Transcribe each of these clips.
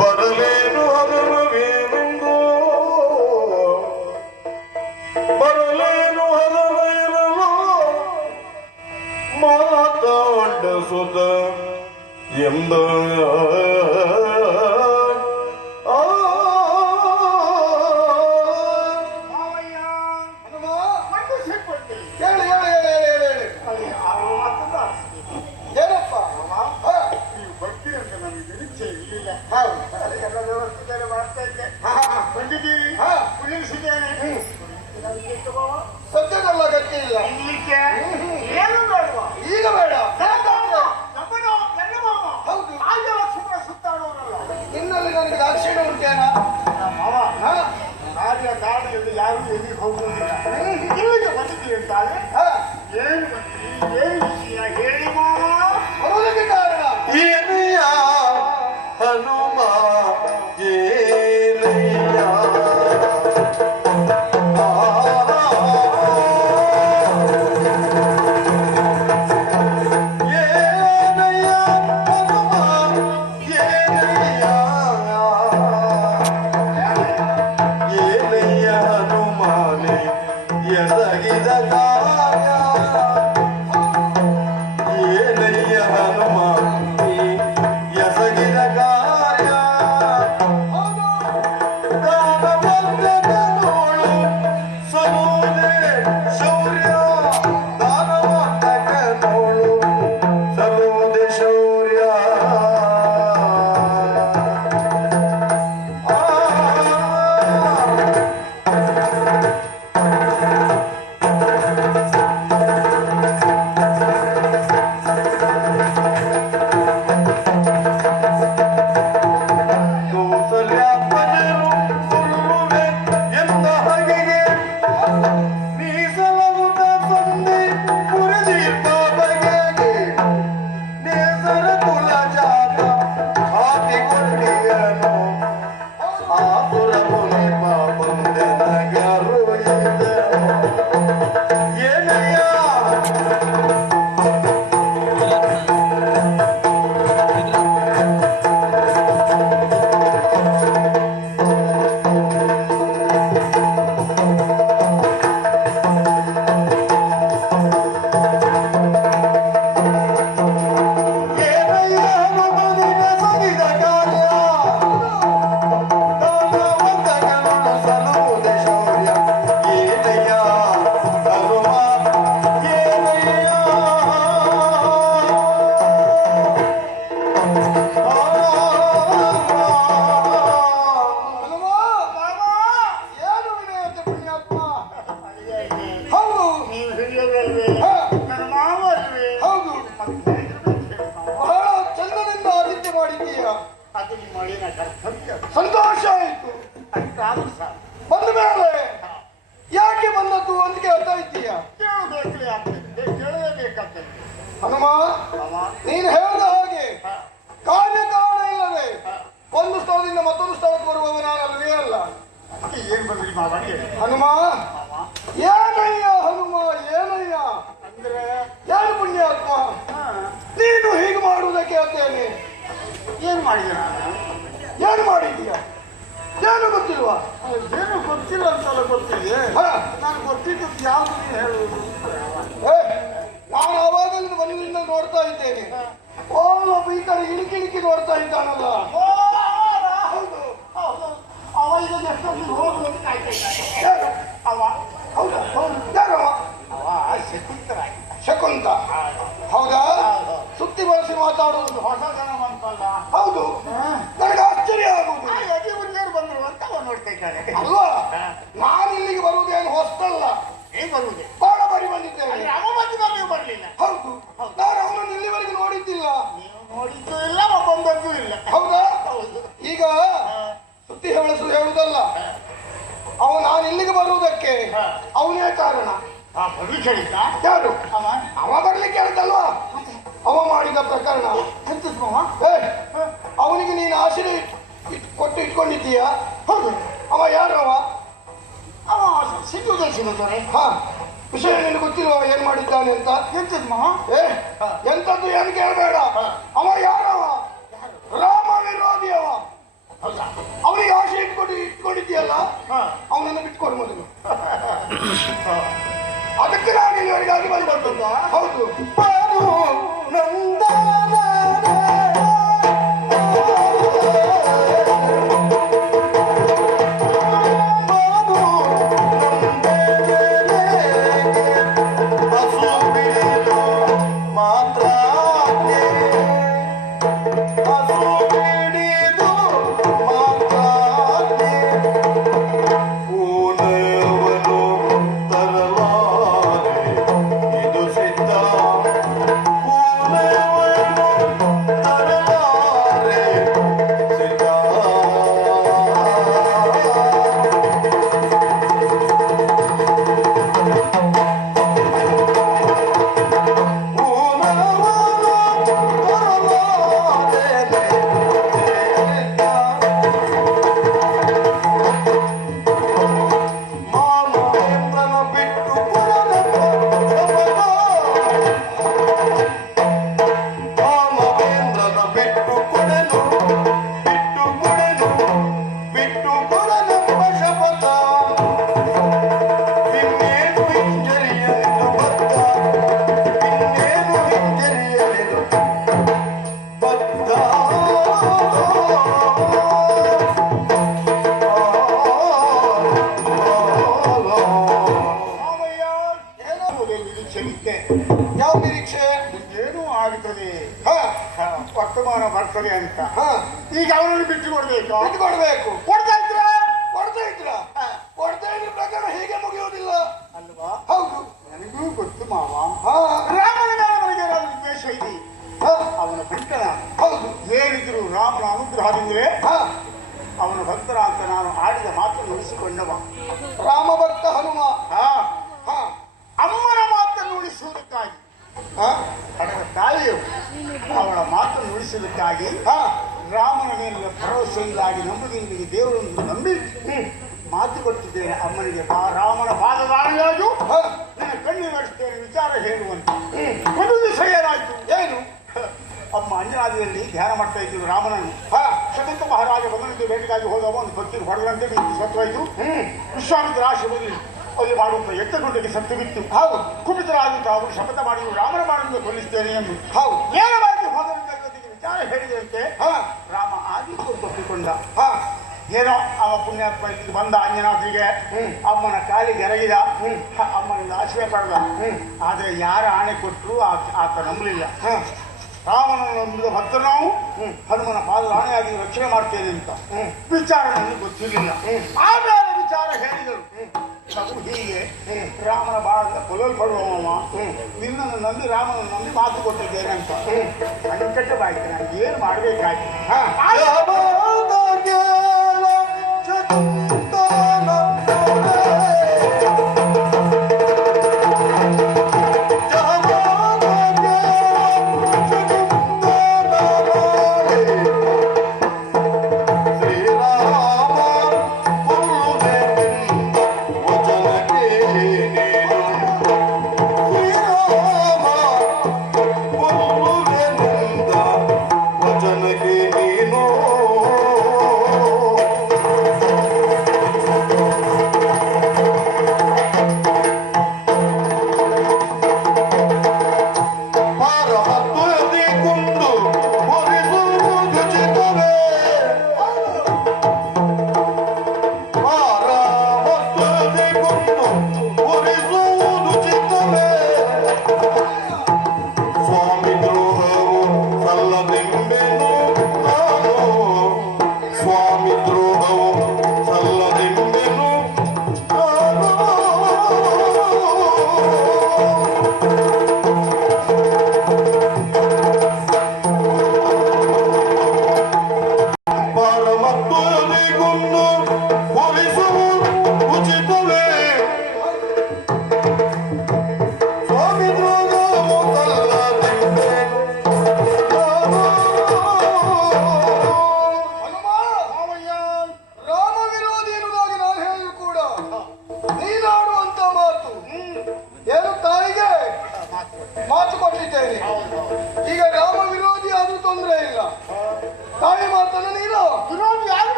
ಬರಲೇನು ಹದನವೇನೆಂದು ಬರಲೇನು ಹದನೇನೋ ಮಾತಾಡ ಸುತ ಎಂದ ಸದ್ಯದಲ್ಲ ಗತಿ ಇಲ್ಲ ಏನು ಬೇಡ ಈಗ ಬೇಡ ಹೌದು ಸುತ್ತಾಡೋರಲ್ಲ ನಿನ್ನಲ್ಲಿ ನನಗೆ ದಾಕ್ಷಿಣ್ಯ ಉಂಟೇನಾ ಕಾರ್ಯ ಕಾಡಿಯಲ್ಲಿ ಯಾರು ಎಲ್ಲಿ ಹೋಗುವುದಿಲ್ಲ ಇಲ್ಲಿಗೆ ಬಂದಿದ್ದೀವಿ ಅಂತಾದ್ರೆ ಏನು ಬಂದಿರಿ ಏನು ವಿಷಯ ಹೇಳಿ ಬರುವುದಕ್ಕೆ ಕಾರಣ ಏನಯ್ಯ ಹನುಮ ಏನಯ್ಯ ಸಂತೋಷ ಆಯಿತು. ಬಂದ ಮೇಲೆ ಯಾಕೆ ಬಂದದ್ದು ಅಂತ ಕೇಳ್ತಾ ಇದ್ದೀಯ? ಹನುಮ, ನೀನು ಹೇಳಿದ ಹಾಗೆ ಕಾರ್ಯಕಾರಣ ಇಲ್ಲದೆ ಒಂದು ಸ್ಥಳದಿಂದ ಮತ್ತೊಂದು ಸ್ಥಳಕ್ಕೆ ಬರುವವ ನಾನಲ್ವೇ ಅಲ್ಲ. ಹನುಮ, ಏನಯ್ಯ ಹನುಮ, ಏನಯ್ಯ ಅಂದ್ರೆ ಏನು ಪುಣ್ಯಾತ್ಮ, ನೀನು ಹೀಗೆ ಮಾಡುವುದಕ್ಕೆ ಹೇಳ್ತೇನೆ. ಏನ್ ಮಾಡಿದ? ಏನು ಮಾಡಿದ್ದೀಯ? ಏನು ಗೊತ್ತಿಲ್ವಾ? ಏನು ಗೊತ್ತಿಲ್ಲ ಅಂತಲ್ಲ ಗೊತ್ತಿದೆ. ನಾನು ಗೊತ್ತಿದ್ದು ಯಾವುದು ನೀನು ಹೇಳುವುದು? ನಾನು ಆವಾಗಲಿಂದ ಬಂದಿಂದ ನೋಡ್ತಾ ಇದ್ದೇನೆ. ಒಬ್ಬ ಈ ಕಡೆ ಇಣಿಕಿ ನೋಡ್ತಾ ಇದ್ದಾನಲ್ಲ. ಹೌದು, ಅವ ಈಗ ಎಷ್ಟೊಂದು ಹೋಗುವುದು ಕಾಯ್ತಾ ಇದ್ದಾನೆ. ಅವ ಹೌದಾ? ಯಾರವ? ಅವ ಶಕುಂತರ. ಶಕುಂತ? ಹೌದಾ? ಸುತ್ತಿ ಬಳಸಿ ಮಾತಾಡುವುದು ಹೊಸ ಜನ ಬಂತಲ್ಲ. ಹೌದು, ನನಗೆ ಆಶ್ಚರ್ಯ ಆಗುವುದು. ಯಜಮಾನ್ಯರು ಬಂದರು ಅಂತ ಅವ ನೋಡ್ತಾ ಇದ್ದಾರೆ ಅಲ್ವಾ? ನಾನು ಇಲ್ಲಿಗೆ ಬರುವುದೇನು ಹೊಸ್ತಲ್ಲ, ಬರುವುದೇ ಬಹಳ ಬರಿ ಬಂದಿದ್ದೇನೆ. ಅವ ಬಂದಿದ್ದ, ನೀವು ಬರಲಿಲ್ಲ. ಹೌದು, ನಾನು ಅವನನ್ನು ಇಲ್ಲಿವರೆಗೆ ನೋಡಿದ್ದಿಲ್ಲ. ನೀವು ನೋಡಿದ್ದು ಇಲ್ಲ, ಅವ ಬಂದದ್ದು ಇಲ್ಲ. ಹೌದಾ? ಹೌದು. ಈಗ ಸುತ್ತಿ ಹೇಳುವುದಲ್ಲ, ನಾನು ಇಲ್ಲಿಗೆ ಬರುವುದಕ್ಕೆ ಅವನೇ ಕಾರಣ. ಯಾರು? ಅವ ಬರ್ಲಿಕ್ಕೆ ಹೇಳ್ತಲ್ವಾ? ಅವ ಮಾಡಿದ ಪ್ರಕರಣ ಅವನಿಗೆ ನೀನು ಆಶೀರ್ವಾದ ಕೊಟ್ಟು ಇಟ್ಕೊಂಡಿದ್ದೀಯ. ಹೌದು. ಅವ ಯಾರು? ಅವ ಸಿದ್ಧುದೇಶಿದ್ದಾರೆ. ವಿಷಯ ನಿನಗೆ ಗೊತ್ತಿಲ್ವ ಏನ್ ಮಾಡಿದ್ದಾನೆ ಅಂತ? ಎಂತದ್ ಮಾವ? ಎಂತದ್ದು ಏನು ಕೇಳಬೇಡ. ಅವ ಯಾರವ? ರಾಮ ವಿರೋಧಿ ಅವ. ಅಲ್ವಾ? ಹೌದು. ಬಾನು ನಂದನ ಮಾವಯ್ಯ, ಏನಾಗುವುದೇ ನಿರೀಕ್ಷೆ ಇದ್ದೆ. ಯಾವ ನಿರೀಕ್ಷೆ? ಏನೂ ಆಗುತ್ತದೆ, ಹಾ ವರ್ತಮಾನ ಬರ್ತದೆ ಅಂತ. ಹಾ ಈಗ ಅವರನ್ನು ಬಿಟ್ಟು ಕೊಡ್ಬೇಕಾ? ಇಟ್ಕೊಡ್ಬೇಕು. ಕೊಡ್ತಾ ಇದ್ರ ಕೊಡ್ತಾ ಇದ್ರ ಕೊಡ್ತಾ ಇದ್ರ ಪ್ರಕಾರ ಹೀಗೆ ಮುಗಿಯುವುದಿಲ್ಲ ಅಲ್ವಾ? ಹೌದು. ನನಗೂ ಗೊತ್ತು ಮಾವ. ಹಾ ರಾಮನ ಮೇಲೆ ನನಗೆ ಏನಾದ್ರು ಉದ್ದೇಶ ಇದೆ. ಹಾ ಅವನ ಬಿಟ್ಟನ ಹೌದು. ಏನಿದ್ರು ರಾಮನ ಅನುಗ್ರಹದಿಂದಲೇ ಹಾ ಅವನ ಭಕ್ತರ ಅಂತ ನಾನು ಆಡಿದ ಮಾತನ್ನು ಉಳಿಸಿಕೊಂಡವ. ರಾಮ ಭಕ್ತ ಹನುಮ. ಹಾ, ಹಾ ಅಮ್ಮನ ಮಾತನ್ನು ಉಳಿಸುವುದಕ್ಕಾಗಿ, ಹಾ ಪಡೆದ ತಾಯಿಯು ಅವಳ ಮಾತನ್ನು ಉಳಿಸುವುದಕ್ಕಾಗಿ ಹಾ ರಾಮನ ಮೇಲೆ ಭರವಸೆಯಿಂದಾಗಿ ನಂಬುವುದೊಂದಿಗೆ ದೇವರೊಂದು ನಂಬಿ ಮಾತು ಕೊಟ್ಟಿದ್ದೇನೆ ಅಮ್ಮನಿಗೆ. ರಾಮನ ಪಾದದಾರಿಯಾಗಿ ಹಾ ನನ್ನ ಕಣ್ಣು ನಡೆಸ್ತೇನೆ, ವಿಚಾರ ಹೇಳುವಂತ. ಒಂದು ದಿವಸ ಏನಾಯ್ತು? ಏನು? ಅಮ್ಮ ಅಂಜನಾದಿಯಲ್ಲಿ ಧ್ಯಾನ ಮಾಡ್ತಾ ಇದ್ರು ರಾಮನನ್ನು. ಹಾ ಶತಂತ ಮಹಾರಾಜ ಬಂದನಿಗೆ ಬೇಟೆಗಾಗಿ ಹೋದವ ಒಂದು ಭಕ್ತಿಗೆ ಹೊಡೆದಂತೆ ಬಿದ್ದು ಸತ್ತೋಯ್ತು. ವಿಶ್ವಾಮಿತ್ರ ಆಶ್ರಮದಲ್ಲಿ ಅಲ್ಲಿ ಮಾಡುವಂತ ಯಜ್ಞಗುಂಡಿಗೆ ಸತ್ತು ಬಿತ್ತು. ಹೌದು. ಕುಪಿತರಾದಂತಹ ಅವರು ಶಪಥ ಮಾಡಿ ರಾಮನ ಮಾಡಿದ ಕೊಲ್ಲಿಸ್ತೇನೆ ಎಂದು ಹೌದು. ನೇರವಾಗಿ ಹೋದನಿಗೆ ವಿಚಾರ ಹೇಳಿದಂತೆ ಹಾ ರಾಮ ಆದಿತ್ಯ ಒಪ್ಪಿಕೊಂಡ. ಹಾ ಏನೋ ಅವ ಪುಣ್ಯಾತ್ಮ ಇಲ್ಲಿಗೆ ಬಂದ ಅಂಜನಾದ್ರಿಗೆ ಅಮ್ಮನ ಕಾಲಿಗೆ ಎರಗಿದ. ಅಮ್ಮನಿಂದ ಆಶ್ರಯ ಪಡೆದ. ಆದ್ರೆ ಯಾರ ಆಣೆ ಕೊಟ್ಟರು ಆತ ನಂಬಲಿಲ್ಲ. ರಾಮನನ್ನು ನಂಬಿದ ಭಕ್ತರು ನಾವು ಹನುಮನ ಪಾದ ಆಣೆಯಾಗಿ ರಕ್ಷಣೆ ಮಾಡ್ತೇನೆ ಅಂತ ವಿಚಾರ ನನಗೆ ಗೊತ್ತಿರಲಿಲ್ಲ. ಆಮೇಲೆ ವಿಚಾರ ಹೇಳಿದರು. ನಾವು ಹೀಗೆ ರಾಮನ ಬಾಳಂತ ಕೊಲ್ಲಲ್ಪಡುವವ ನಿನ್ನನ್ನು ನಂಬಿ ರಾಮನನ್ನು ನಂಬಿ ಮಾತು ಕೊಟ್ಟಿದ್ದೇನೆ ಅಂತ ಕಣ್ಣ ಬಾಯ್ತು. ನನಗೆ ಏನು ಮಾಡಬೇಕಾಗಿ ವಚನಕ್ಕೆ ನೀನು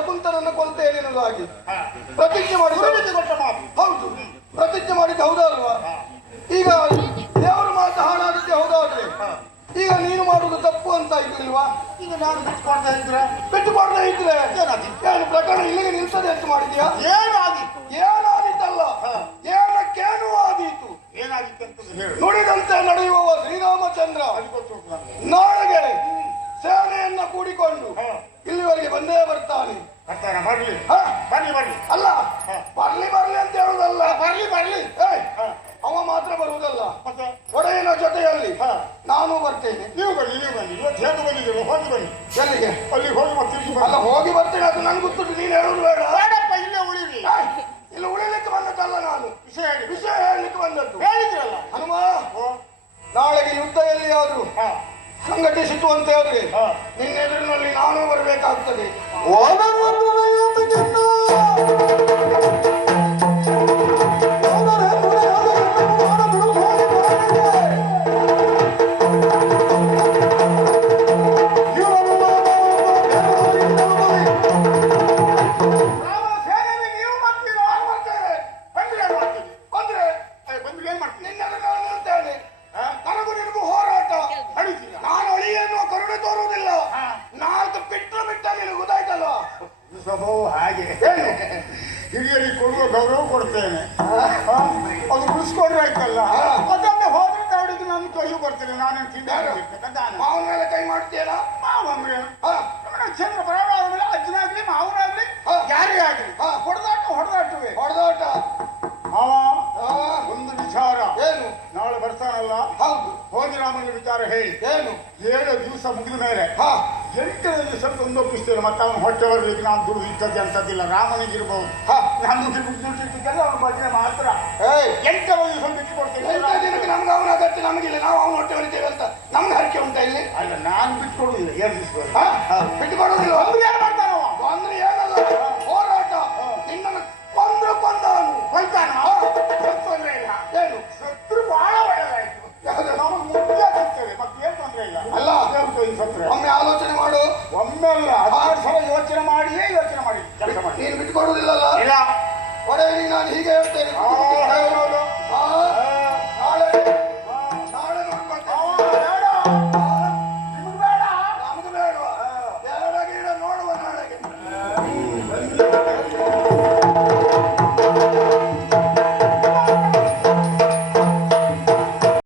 ಶಕುಂತಲನ್ನು ಕೊಲ್ತೇನೆ ಎನ್ನುವುದಾಗಿ ಪ್ರತಿಜ್ಞೆ ಮಾಡಿದ ಗುರುವಿಗೆ ಕೊಟ್ಟ ಮಾತು. ಹೌದು, ಪ್ರತಿಜ್ಞೆ ಮಾಡಿದ್ದು ಹೌದಲ್ವಾ? ಈಗ ದೇವರ ಮಾತು ಹಾಳಾದದ್ದೇ ಹೌದಾದ್ರೆ ಈಗ ನೀನು ಮಾಡುವುದು ತಪ್ಪು ಅಂತ ಇರ್ಲಿಲ್ವಾ? ಈಗ ನಾನು ಬಿಟ್ಕೊಡ್ತಾ ಇದ್ರೆ ಬಿಟ್ಟು ಕೊಡದೇ ಇದ್ರೆ ಏನಾದೀತು? ಏನು ಪ್ರಕರಣ ಇಲ್ಲಿಗೆ ನಿಲ್ಸದೆ ಹೆಚ್ಚು ಮಾಡಿದ್ಯಾ? ಏನಾದೀತು? ಏನಾದೀತಲ್ಲ, ಏನಕ್ಕೇನು ಆದೀತು. ಏನಾಗಿತ್ತು ಅಂತ ಹೇಳು. ನುಡಿದಂತೆ ನಡೆಯುವ ಶ್ರೀರಾಮಚಂದ್ರ ಅದಕ್ಕೊಟ್ಟು ನಾಳೆಗೆ ಸೇನೆಯನ್ನ ಕೂಡಿಕೊಂಡು ಇಲ್ಲಿವರೆಗೆ ಬಂದೇ ಬರ್ತಾನೆ. ಬರ್ತಾನ ಬರ್ಲಿ ಹ? ಬರ್ಲಿ ಬರ್ಲಿ ಅಲ್ಲ, ಬರ್ಲಿ ಬರ್ಲಿ ಅಂತ ಹೇಳುದಲ್ಲ, ಬರ್ಲಿ ಬರ್ಲಿ. ಏಯ್, ಅವ ಮಾತ್ರ ಬರುವುದಲ್ಲ, ಮತ್ತೆ ಒಡೆಯನ ಜೊತೆಯಲ್ಲಿ ನಾನು ಬರ್ತೇನೆ. ನೀವು ಬನ್ನಿ, ನೀವು ಬನ್ನಿ. ಇವತ್ತು ಹೇಗೆ ಬಂದಿದ್ದೀರಿ? ಹೋಗಿ ಬನ್ನಿ. ಎಲ್ಲಿಗೆ? ಅಲ್ಲಿ ಹೋಗಿ ಮತ್ತೆ ತಿರುಗಿ ಅಲ್ಲ, ಬನ್ನಿ. ಹೋಗಿ ಬರ್ತೇನೆ, ಅದು ನನ್ಗೆ ಗೊತ್ತಿಟ್ಟು ನೀನು ಹೇಳುದು ಬೇಡ. ಬೇಡಪ್ಪ, ಇಲ್ಲೇ ಉಳಿರಿ. ಏಯ್, ಇಲ್ಲಿ ಉಳಿಲಿಕ್ಕೆ ಬಂದದ್ದಲ್ಲ, ನಾನು ವಿಷಯ ಹೇಳಿ. ವಿಷಯ ಹೇಳಲಿಕ್ಕೆ ಬಂದದ್ದು. ಹೇಳಿದ್ರಲ್ಲ. ಹನುಮ, ಓ, ನಾಳೆಗೆ ಯುದ್ಧ ಎಲ್ಲಿಯಾದ್ರೂ ಹಾ, ಸಂಘಟಿಸಿತು ಅಂತ ಹೇಳಿದ್ರೆ ಹಾ. ನಿನ್ನೆದುರಿನಲ್ಲಿ ನಾನು ಬರಬೇಕಾಗ್ತದೆ. ರಾಮ ಸೇನೆಯಲ್ಲಿ ನೀವು ಬರ್ತೀರಾ? ನಾನು ಬರ್ತೇನೆ. ಬಂದ್ರೆ ಏನ್ ಮಾಡ್ತೀರಿ? ಬಂದ್ರೆ ಬಂದ್ರೆ ಏನ್ ಮಾಡ್ತೀರಿ? ನಿನ್ನೆದುರಿನಲ್ಲಿ ನಿಲ್ತೇನೆ. ಹಾ? ನನಗೂ ನಿನಗೂ ಹೋರಾಟ. ನಡೀತೀರಾ? ನಾನು ಅಳಿ ಎನ್ನುವ ಕರುಣೆ ತೋರುವುದಿಲ್ಲ. ಹಾ. ನಾಲ್ಕು ಬಿಟ್ಟರು ಬಿಟ್ಟ ನಿನಗೆ ಗೊತ್ತಾಯ್ತಲ್ವಾ? ಸ್ವಭಾವ ಹಾಗೆ. ಏನು? ಹಿರಿಯರಿಗೆ ಕೊಡುವ ಗೌರವ ಕೊಡ್ತೇನೆ. ಅದು ಉಳಿಸ್ಕೊಂಡ್ರೆ ಆಯ್ತಲ್ಲ. ಹಾ. ಅದನ್ನೇ ಹೋದ್ರೆ ತವಡಿಗೆ ನಾನು ಕೈಯು ಬರ್ತೇನೆ. ನಾನೇನು ಯಾರು? ತಿಂದ ಮಾವನ ಮೇಲೆ ಕೈ ಮಾಡ್ತೀಯಲ್ಲ? ಮಾವಂದ್ರೆ ಹಾ, ಚಂದ್ರ ಬರವರ ಮೇಲೆ ಅಜ್ಜನಾಗ್ಲಿ ಮಾವನಾಗ್ಲಿ ಹಾ. ಯಾರೇ ಆಗ್ಲಿ ಹಾ. ಹೊಡೆದಾಟವೇ. ಹೊಡೆದಾಟ. ಅವ ಹಾ, ಒಂದು ವಿಚಾರ. ಏನು? ನಾಳೆ ಬರ್ತಾನಲ್ಲ, ಹೌದು. ಹೋಗಿರಾಮನ ವಿಚಾರ ಹೇಳಿ. ಏನು? 7 ದಿವಸ ಮುಗಿದ ಮೇಲೆ ಹಾ, 8ನೇ ದಿವಸ ಒಂದೊಪ್ಪಿಸ್ತೇನೆ. ಮತ್ತೆ ಅವನು ಹೊಟ್ಟೆ ಬರ್ಲಿಕ್ಕೆ ನಾನು ದುಡ್ಡು ಇದ್ದದ್ದು ಅಂತದ್ದಿಲ್ಲ. ರಾಮನಿಗಿರ್ಬಹುದು, ಹಾ. ನಾನು ದುಡ್ಡು ಇಟ್ಟಿದ್ದಲ್ಲ ಅವನ ಬಗ್ಗೆ ಮಾತ್ರ. ಏಯ್, 8ನೇ ದಿವಸ ಬಿಟ್ಟು ಕೊಡ್ತೇನೆ. ಎಂತ ದಿನಕ್ಕೆ ನಮ್ಗೆ ಅವನ ಅಗತ್ಯ ನಮಗಿಲ್ಲ. ನಾವು ಅವನ ಹೊಟ್ಟೆ ಹೊಲಿತೇವೆ ಅಂತ ನಮ್ಗೆ ಹರಕೆ ಉಂಟಾ ಇಲ್ಲಿ? ಅಲ್ಲ, ನಾನು ಬಿಟ್ಟು ಕೊಡುದಿಲ್ಲ. 7 ದಿವಸ ಹಾ? ಬಿಟ್ಟು ಕೊಡೋದಿಲ್ಲ. ಅಂದ್ರೆ ಏನ್ ಮಾಡ್ತಾನವ? ಅಂದ್ರೆ ಏನಲ್ಲ, ಹೋರಾಟ. ನಿನ್ನನ್ನು ಕೊಂದ್ರು ಕೊಂದವನು. ಕೊಲ್ತಾನ? ತೊಂದ್ರೆ ಇಲ್ಲ. ಏನು? ಸತ್ರು ಬಹಳ ಒಳ್ಳೆದಾಯ್ತು. ಯಾವ್ದು? ನಮಗೆ ಮುಖ್ಯ ಸಿಗ್ತದೆ, ಮತ್ತೆ ಏನ್ ತೊಂದ್ರೆ ಇಲ್ಲ. ಅಲ್ಲ, ಸತ್ರೆ ಒಮ್ಮೆ ಆಲೋಚನೆ ಮಾಡು. ಒಮ್ಮೆ ಅಲ್ಲ, 16 ಸಲ ಯೋಚನೆ ಮಾಡಿಯೇ ಯೋಚನೆ ಮಾಡಿ ಕೆಲಸ ಮಾಡಿ. ನೀನು ಬಿಟ್ಟು ಕೊಡುವುದಿಲ್ಲಲ್ಲ? ಇಲ್ಲ. ಒಡೆಯನಿಗೆ ನಾನು ಹೀಗೆ ಹೇಳ್ತೇನೆ. ಆ, ಹೇಳು.